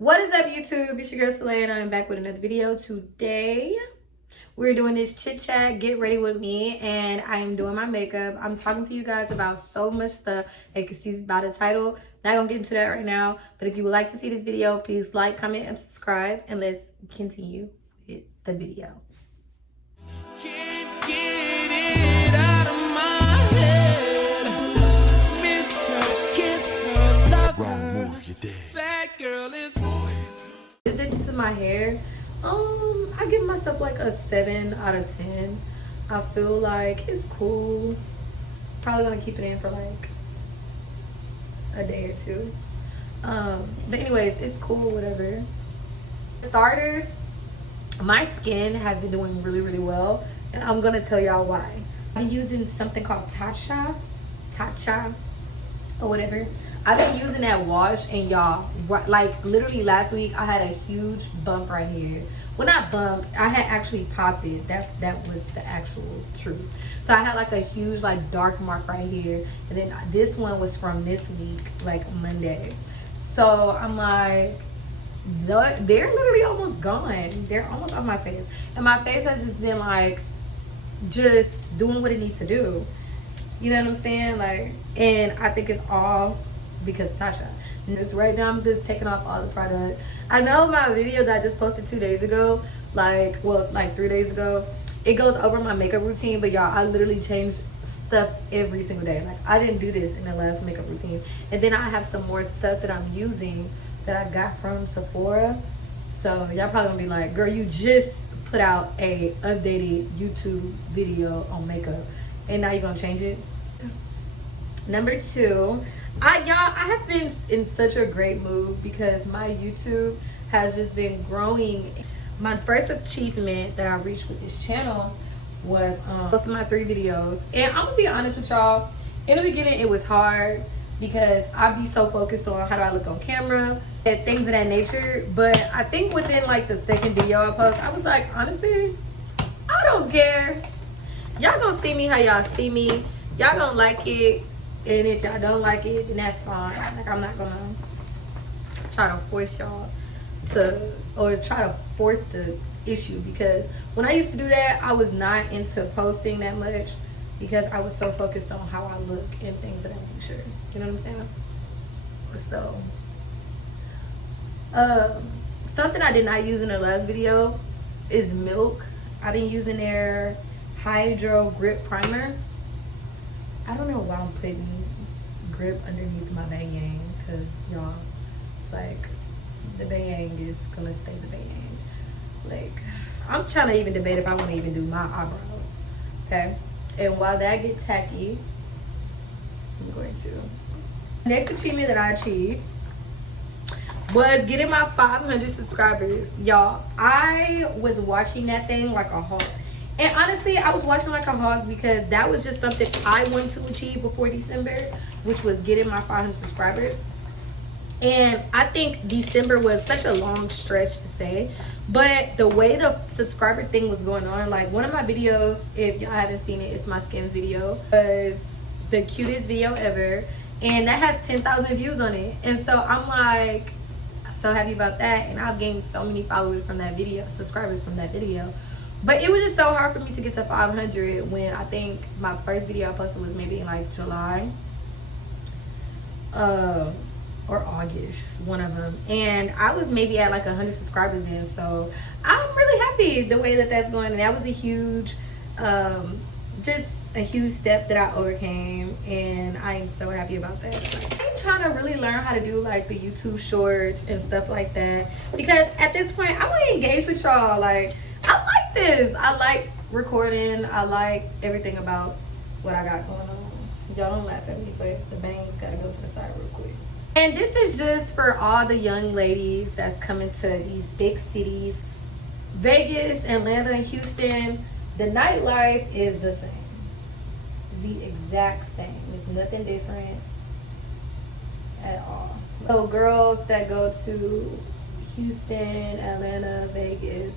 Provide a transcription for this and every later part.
What is up, YouTube? It's your girl Celia and I'm back with another video. Today we're doing this chit chat, get ready with me, and I am doing my makeup. I'm talking to you guys about so much stuff that you can see by the title. Not gonna get into that right now, but if you would like to see this video, please like, comment, and subscribe, and let's continue with the video. This is my hair. I give myself like a 7 out of 10. I feel like it's cool. Probably gonna keep it in for like a day or two. But anyways, it's cool, whatever. Starters, my skin has been doing really well, and I'm gonna tell y'all why. I've been using something called Chitchat or whatever. I've been using that wash, and y'all, like literally last week I had a huge bump right here. Well, not bump, I had actually popped it. That was the actual truth. So I had like a huge like dark mark right here, and then this one was from this week, like Monday. So I'm like, they're literally almost gone. They're almost on my face, and my face has just been like just doing what it needs to do. You know what I'm saying? Like, and I think it's all because Tasha. Right now I'm just taking off all the product. I know my video that I just posted 2 days ago, like 3 days ago, it goes over my makeup routine, but y'all, I literally change stuff every single day. Like, I didn't do this in the last makeup routine, and then I have some more stuff that I'm using that I got from Sephora. So y'all probably gonna be like, girl, you just put out a updated YouTube video on makeup and now you're gonna change it. Number 2, I have been in such a great mood because my YouTube has just been growing. My first achievement that I reached with this channel was posting my 3 videos. And I'm gonna be honest with y'all, in the beginning it was hard because I'd be so focused on how do I look on camera and things of that nature. But I think within like the second video I post, I was like, honestly, I don't care. Y'all gonna see me how y'all see me. Y'all gonna like it. And if y'all don't like it, then that's fine. Like, I'm not gonna try to force y'all to, or try to force the issue, because when I used to do that, I was not into posting that much because I was so focused on how I look and things of that nature. You know what I'm saying? So, something I did not use in the last video is milk. I've been using their Hydro Grip Primer. I don't know why I'm putting grip underneath my bang-yang, because y'all, like, the bang-yang is gonna stay the bang-yang. Like, I'm trying to even debate if I want to even do my eyebrows, okay? And while that gets tacky, I'm going to. Next achievement that I achieved was getting my 500 subscribers. Y'all, I was watching that thing like a hawk. And honestly, I was watching like a hog because that was just something I wanted to achieve before December, which was getting my 500 subscribers. And I think December was such a long stretch to say, but the way the subscriber thing was going on, like one of my videos, if y'all haven't seen it, it's my skins video, was the cutest video ever, and that has 10,000 views on it. And so I'm like so happy about that, and I've gained so many followers from that video, subscribers from that video. But it was just so hard for me to get to 500 when I think my first video I posted was maybe in like July or August, one of them. And I was maybe at like 100 subscribers then. So I'm really happy the way that that's going. And that was a huge, just a huge step that I overcame. And I am so happy about that. I'm trying to really learn how to do like the YouTube shorts and stuff like that. Because at this point, I want to engage with y'all. Like, I like this. I like recording. I like everything about what I got going on. Y'all don't laugh at me, but the bangs gotta go to the side real quick. And this is just for all the young ladies that's coming to these big cities. Vegas, Atlanta, Houston. The nightlife is the same. The exact same. It's nothing different at all. So girls that go to Houston, Atlanta, Vegas,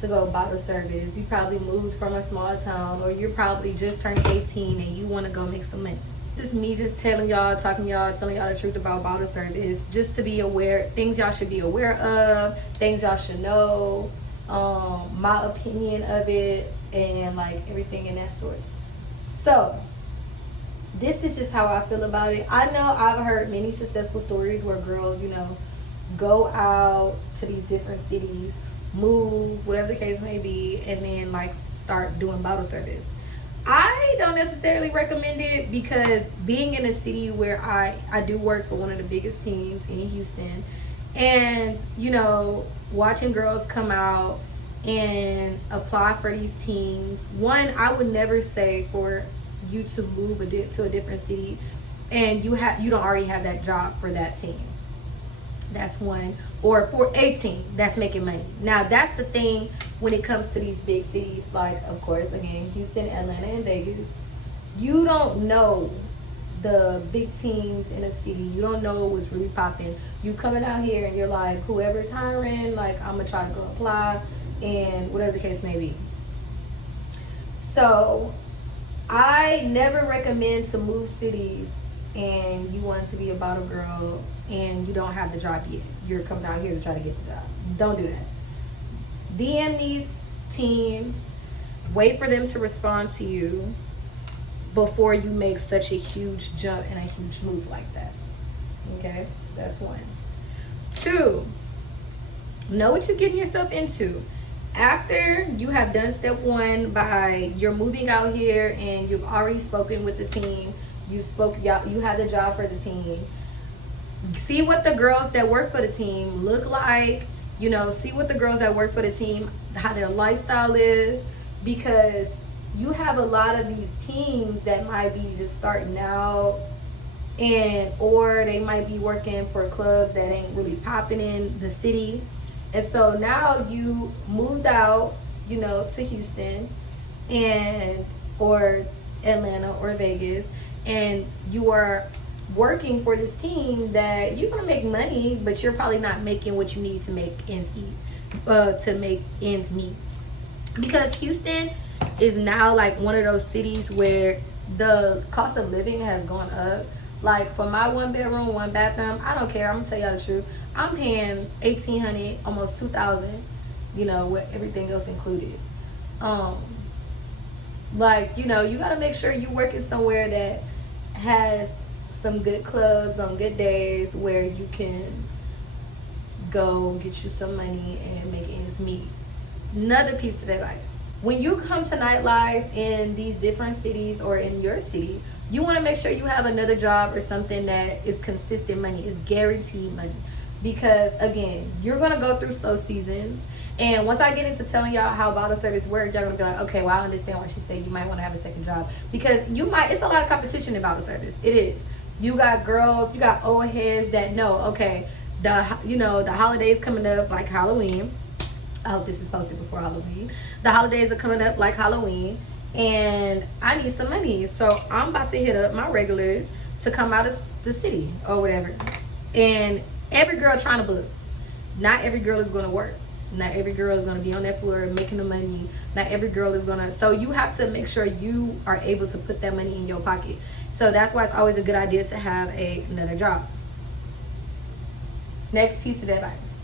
to go bottle service, you probably moved from a small town, or you're probably just turned 18 and you want to go make some money. This is me just telling y'all, telling y'all the truth about bottle service, just to be aware, things y'all should be aware of, things y'all should know, my opinion of it, and like everything in that sort. So this is just how I feel about it. I know I've heard many successful stories where girls, you know, go out to these different cities, move, whatever the case may be, and then like start doing bottle service. I don't necessarily recommend it, because being in a city where I do work for one of the biggest teams in Houston, and you know, watching girls come out and apply for these teams, one, I would never say for you to move to a different city and you don't already have that job for that team. That's one. Or for a team that's making money. Now that's the thing when it comes to these big cities, like of course again Houston, Atlanta, and Vegas. You don't know the big teams in a city. You don't know what's really popping. You coming out here and you're like, whoever's hiring, like I'm gonna try to go apply, and whatever the case may be. So I never recommend to move cities and you want to be a bottle girl and you don't have the job yet. You're coming out here to try to get the job. Don't do that. DM these teams, wait for them to respond to you before you make such a huge jump and a huge move like that. Okay, that's one. Two, know what you're getting yourself into. After you have done step one, by you're moving out here and you've already spoken with the team, you had the job for the team, see what the girls that work for the team look like, you know, see what the girls that work for the team, how their lifestyle is, because you have a lot of these teams that might be just starting out, or they might be working for clubs that ain't really popping in the city. And so now you moved out, you know, to Houston or Atlanta or Vegas, and you are working for this team that you're gonna make money, but you're probably not making what you need to make ends meet. Because Houston is now like one of those cities where the cost of living has gone up. Like for my 1-bedroom, 1-bathroom, I don't care. I'm gonna tell y'all the truth. I'm paying $1,800, almost $2,000, you know, with everything else included. Like, you know, you gotta make sure you're working somewhere that has some good clubs on good days where you can go get you some money and make ends meet. Another piece of advice: when you come to nightlife in these different cities or in your city, you want to make sure you have another job or something that is consistent money, is guaranteed money. Because again, you're going to go through slow seasons. And once I get into telling y'all how bottle service works, y'all going to be like, okay, well, I understand why she said you might want to have a second job. Because it's a lot of competition in bottle service. It is. You got girls, you got old heads that know, okay, the holidays coming up like Halloween. I hope this is posted before Halloween. The holidays are coming up like Halloween, and I need some money. So I'm about to hit up my regulars to come out of the city or whatever. And every girl trying to book. Not every girl is going to work. Not every girl is going to be on that floor making the money. Not every girl is going to. So you have to make sure you are able to put that money in your pocket. So that's why it's always a good idea to have another job. Next piece of advice.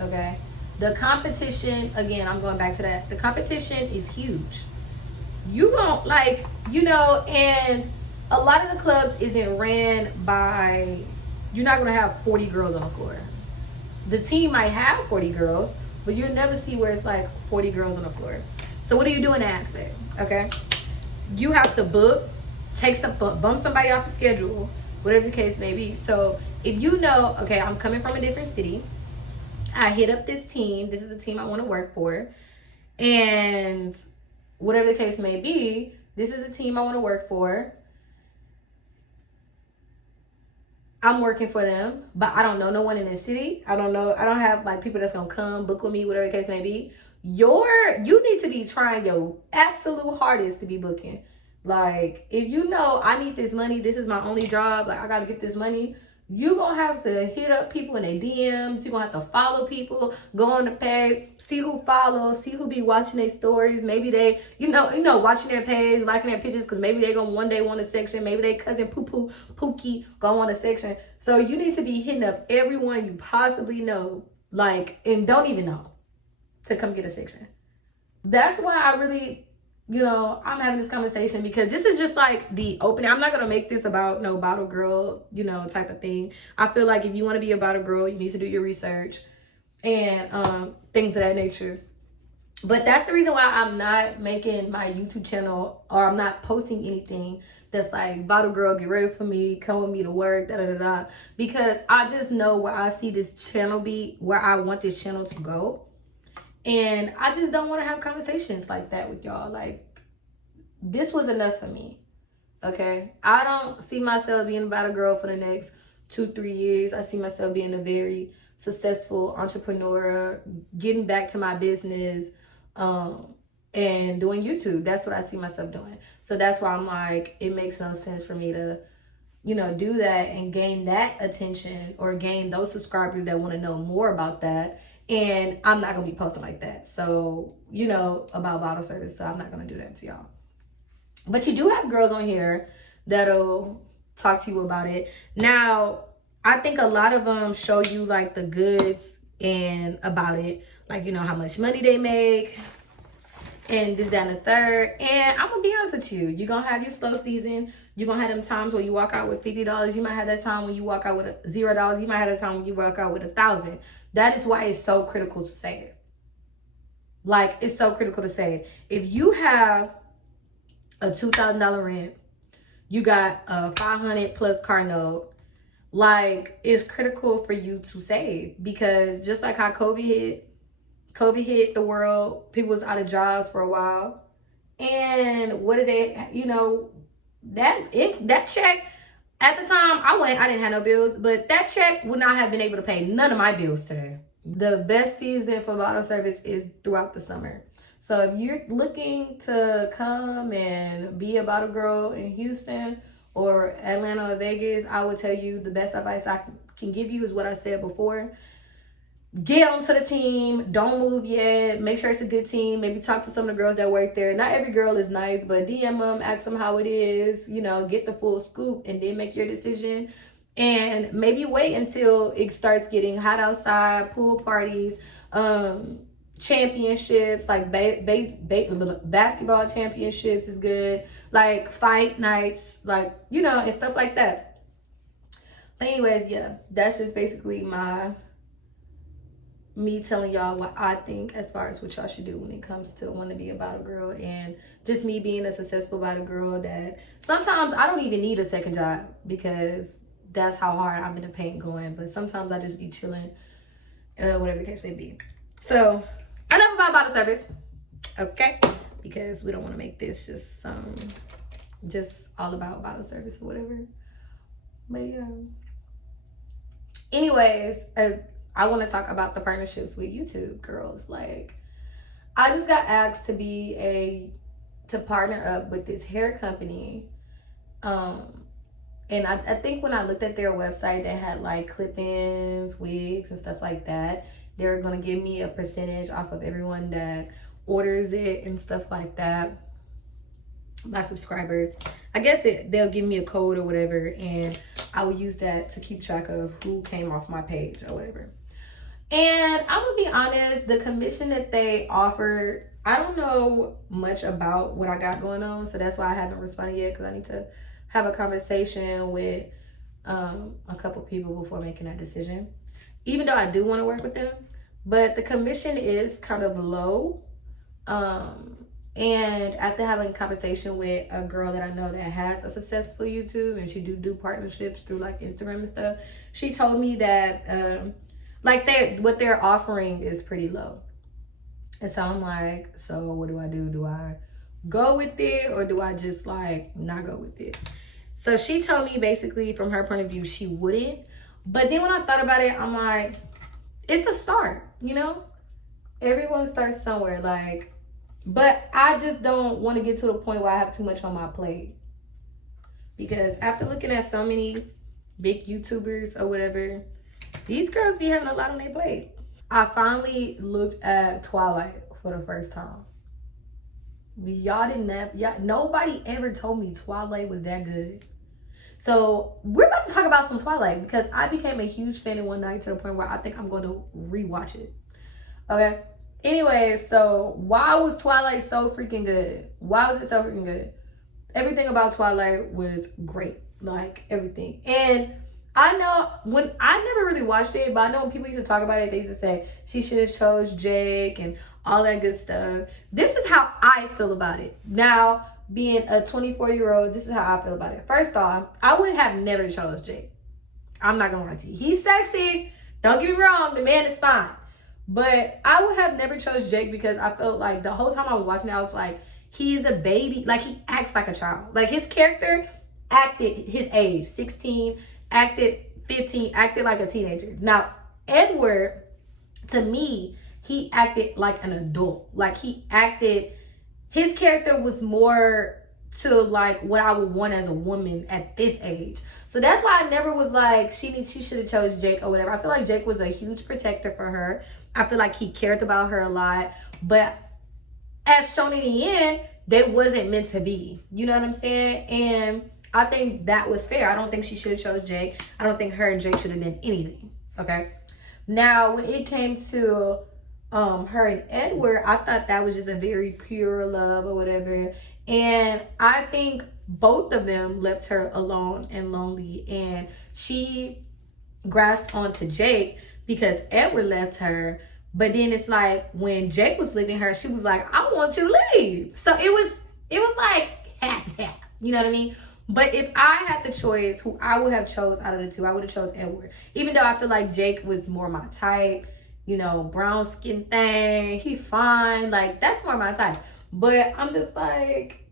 Okay. The competition, again, I'm going back to that. The competition is huge. You gon' like, you know, and a lot of the clubs isn't ran by, you're not gonna have 40 girls on the floor. The team might have 40 girls, but you'll never see where it's like 40 girls on the floor. So what do you do in that aspect? Okay, you have to book, bump somebody off the schedule, whatever the case may be. So if you know, okay, I'm coming from a different city, I hit up this team, this is the team I want to work for, and whatever the case may be, this is a team I want to work for. I'm working for them, but I don't know no one in this city. I don't have like people that's gonna come book with me, whatever the case may be. You need to be trying your absolute hardest to be booking. Like, if you know I need this money, this is my only job, like I gotta get this money, you gonna have to hit up people in their DMs. You gonna have to follow people, go on the page, see who follows, see who be watching their stories. Maybe they, watching their page, liking their pictures, because maybe they gonna one day want a section. Maybe they cousin Pookie gonna want a section. So you need to be hitting up everyone you possibly know, like, and don't even know, to come get a section. That's why I really, I'm having this conversation, because this is just like the opening. I'm not going to make this about no bottle girl, type of thing. I feel like if you want to be a bottle girl, you need to do your research and things of that nature. But that's the reason why I'm not making my YouTube channel, or I'm not posting anything that's like, bottle girl, get ready for me, come with me to work, da-da-da-da. Because I just know where I see this channel be, where I want this channel to go. And I just don't want to have conversations like that with y'all. Like, this was enough for me, okay? I don't see myself being about a girl for the next 2-3 years. I see myself being a very successful entrepreneur, getting back to my business, and doing YouTube. That's what I see myself doing. So that's why I'm like, it makes no sense for me to, do that and gain that attention, or gain those subscribers that want to know more about that. And I'm not going to be posting like that. So, about bottle service. So I'm not going to do that to y'all. But you do have girls on here that'll talk to you about it. Now, I think a lot of them show you like the goods and about it. Like, how much money they make and this, that, and the third. And I'm going to be honest with you. You're going to have your slow season. You're going to have them times where you walk out with $50. You might have that time when you walk out with $0. You might have that time when you walk out with $1,000. That is why it's so critical to save. Like, it's so critical to save. If you have a $2,000 rent, you got a $500 plus car note, like, it's critical for you to save. Because just like how COVID hit the world, people was out of jobs for a while. And what did they, that check, at the time, I didn't have no bills, but that check would not have been able to pay none of my bills today. The best season for bottle service is throughout the summer. So if you're looking to come and be a bottle girl in Houston or Atlanta or Vegas, I would tell you the best advice I can give you is what I said before. Get onto the team. Don't move yet. Make sure it's a good team. Maybe talk to some of the girls that work there. Not every girl is nice, but DM them, ask them how it is, get the full scoop, and then make your decision. And maybe wait until it starts getting hot outside, pool parties, championships, like basketball championships is good, like fight nights, like, and stuff like that. But anyways, yeah, that's just basically me telling y'all what I think as far as what y'all should do when it comes to wanting to be a bottle girl, and just me being a successful bottle girl that sometimes I don't even need a second job, because that's how hard I'm in the paint going. But sometimes I just be chilling, whatever the case may be. So enough about bottle service, okay? Because we don't want to make this just all about bottle service or whatever. But yeah. Anyways, I want to talk about the partnerships with YouTube girls. Like, I just got asked to partner up with this hair company. And I think when I looked at their website, they had like clip-ins, wigs, and stuff like that. They were going to give me a percentage off of everyone that orders it and stuff like that. My subscribers. I guess they'll give me a code or whatever, and I will use that to keep track of who came off my page or whatever. And I'm gonna be honest, the commission that they offered, I don't know much about what I got going on, so that's why I haven't responded yet, because I need to have a conversation with a couple people before making that decision. Even though I do want to work with them, but the commission is kind of low. And after having a conversation with a girl that I know that has a successful YouTube, and she do partnerships through like Instagram and stuff, she told me that what they're offering is pretty low. And so I'm like, so what do? Do I go with it, or do I just like not go with it? So she told me basically from her point of view, she wouldn't. But then when I thought about it, I'm like, it's a start, Everyone starts somewhere, like, but I just don't want to get to the point where I have too much on my plate. Because after looking at so many big YouTubers or whatever, these girls be having a lot on their plate. I finally looked at Twilight for the first time. Y'all didn't have, nobody ever told me Twilight was that good. So we're about to talk about some Twilight because I became a huge fan in one night to the point where I think I'm going to rewatch it. Okay. Anyway, so why was Twilight so freaking good? Why was it so freaking good? Everything about Twilight was great. Like everything. And I know when I never really watched it, but I know when people used to talk about it, they used to say she should have chose Jake and all that good stuff. This is how I feel about it. Now, being a 24-year-old, this is how I feel about it. First off, I would have never chose Jake. I'm not gonna lie to you. He's sexy. Don't get me wrong, the man is fine. But I would have never chose Jake because I felt like the whole time I was watching it, I was like, he's a baby. Like, he acts like a child. Like, his character acted his age, 16, acted 15, acted like a teenager. Now, Edward, to me, he acted like an adult. Like, he acted, his character was more to like what I would want as a woman at this age. So that's why I never was like, she should have chose Jake or whatever. I feel like Jake was a huge protector for her. I feel like he cared about her a lot. But as shown in the end, they wasn't meant to be. You know what I'm saying? And I think that was fair. I don't think she should have chose Jake. I don't think her and Jake should have done anything. Okay? Now, when it came to her and Edward, I thought that was just a very pure love or whatever. And I think both of them left her alone and lonely. And she grasped onto Jake because Edward left her. But then it's like when Jake was leaving her, she was like, I want you to leave. So it was like half. You know what I mean? But if I had the choice who I would have chose out of the two, I would have chose Edward. Even though I feel like Jake was more my type, you know, brown skin thing, he fine, like that's more my type. But I'm just like,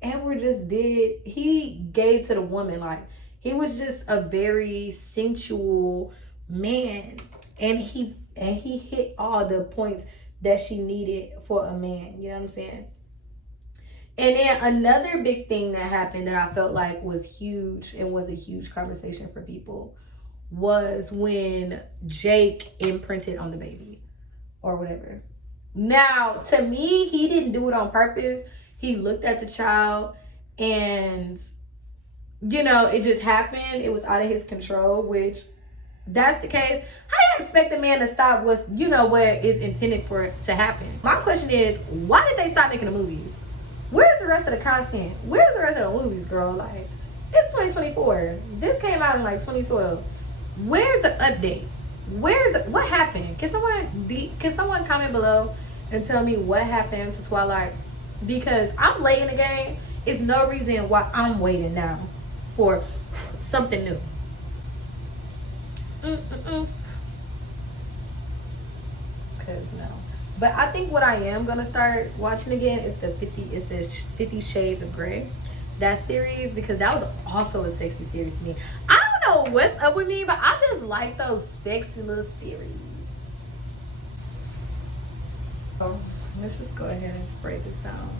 Edward just did, he gave to the woman, like he was just a very sensual man, and he hit all the points that she needed for a man, you know what I'm saying? And then another big thing that happened that I felt like was huge and was a huge conversation for people was when Jake imprinted on the baby or whatever. Now, to me, he didn't do it on purpose. He looked at the child and, you know, it just happened. It was out of his control, which that's the case. How you expect a man to stop what's, you know, what is intended for it to happen? My question is, why did they stop making the movies? Where's the rest of the content? Where's the rest of the movies, girl? Like, it's 2024. This came out in like 2012. Where's the update? What happened? Can someone comment below and tell me what happened to Twilight? Because I'm late in the game. It's no reason why I'm waiting now for something new. Cause no. But I think what I am gonna start watching again is the 50 Shades of Grey, that series, because that was also a sexy series to me. I don't know what's up with me, but I just like those sexy little series. So let's just go ahead and spray this down.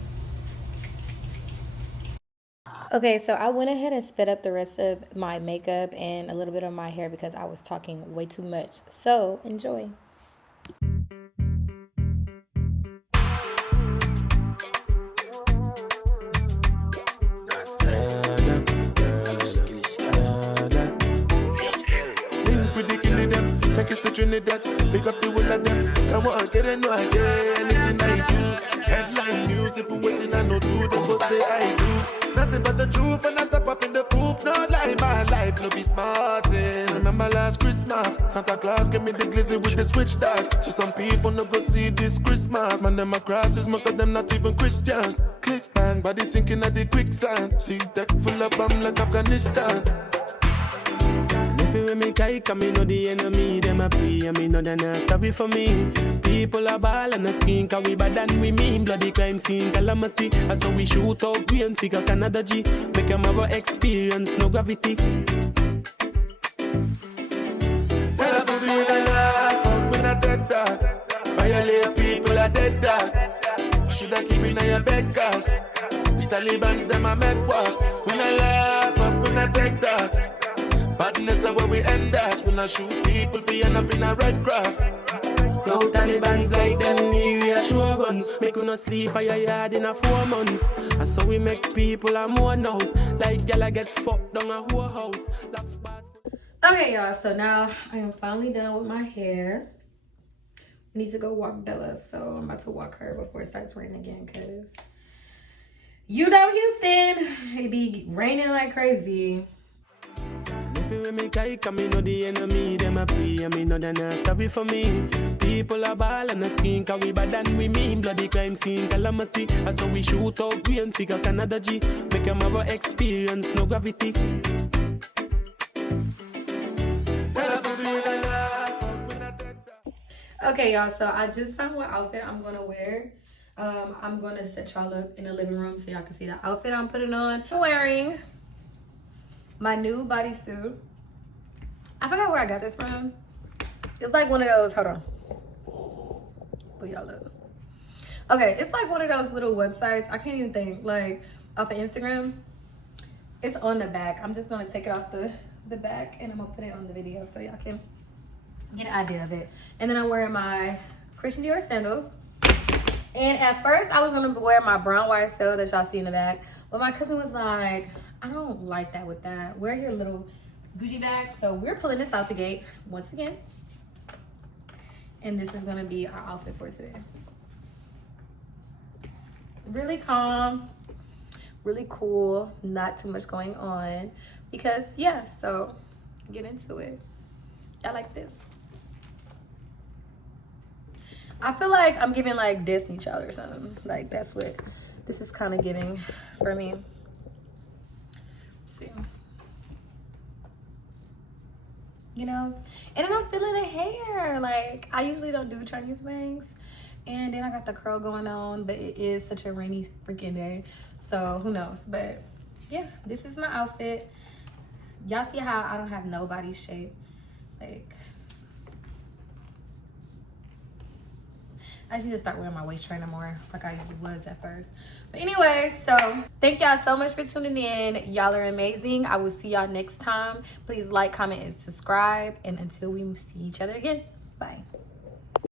Okay, so I went ahead and sped up the rest of my makeup and a little bit of my hair because I was talking way too much. So enjoy. Trinidad, pick up the whole of them. Come on, get it, no idea. Anything I do, headline news. If I'm waiting, I know do. They go say I do nothing but the truth, and I step up in the proof. No lie, my life no be smarting. Remember last Christmas, Santa Claus gave me the glizzy with the switch dog. So some people no go see this Christmas. Man, them a crosses, most of them not even Christians. Click bang, body sinking at the quicksand. See tech full of bomb like Afghanistan. If you me kike, me know the enemy, them a pray, and me know they're not sorry for me. People are ball and a skin, cause we bad than we mean. Bloody crime scene, calamity. And so we shoot out green figure Canada G. Make them have a experience, no gravity. Tell us to see the laugh, fuck when I take that. Violate people are dead dog. Should I keep in your bed, cause the Taliban's them a make walk. When I laugh, fuck when I take that. Badness is where we end us. When I shoot people, we end up in a red cross. Yo, Taliban's like them area show guns. Make you not sleep at your yard in a 4 months. And so we make people a more now. Like y'all get fucked down a whole house. Okay, y'all, so now I am finally done with my hair. I need to go walk Bella, so I'm about to walk her before it starts raining again, because you know Houston, it be raining like crazy. If you make I come, know the enemy, them a pray, and me know they're not sorry for me. People are ball and a skin, cause we bad and we mean bloody crime scene, calamity. And so we shoot out green figure Canada G, make them have a experience, no gravity. Okay, y'all, so I just found what outfit I'm gonna wear. I'm gonna set y'all up in the living room so y'all can see the outfit I'm putting on. I'm wearing my new bodysuit. I forgot where I got this from. It's like one of those, hold on. Oh, y'all look. Okay, it's like one of those little websites. I can't even think, like off of Instagram. It's on the back. I'm just gonna take it off the back and I'm gonna put it on the video so y'all can get an idea of it. And then I'm wearing my Christian Dior sandals. And at first I was gonna wear my brown YSL that y'all see in the back, but my cousin was like, I don't like that with that. Wear your little Gucci bag. So we're pulling this out the gate once again. And this is gonna be our outfit for today. Really calm, really cool, not too much going on. Because yeah, so get into it. I like this. I feel like I'm giving like Disney Child or something. Like that's what this is kind of giving for me. Let's see. You know, and then I'm feeling the hair. Like I usually don't do Chinese bangs. And then I got the curl going on, but it is such a rainy freaking day. So who knows? But yeah, this is my outfit. Y'all see how I don't have no body shape. Like, I just need to start wearing my waist trainer more like I was at first. But anyway, so thank y'all so much for tuning in. Y'all are amazing. I will see y'all next time. Please like, comment, and subscribe. And until we see each other again, bye.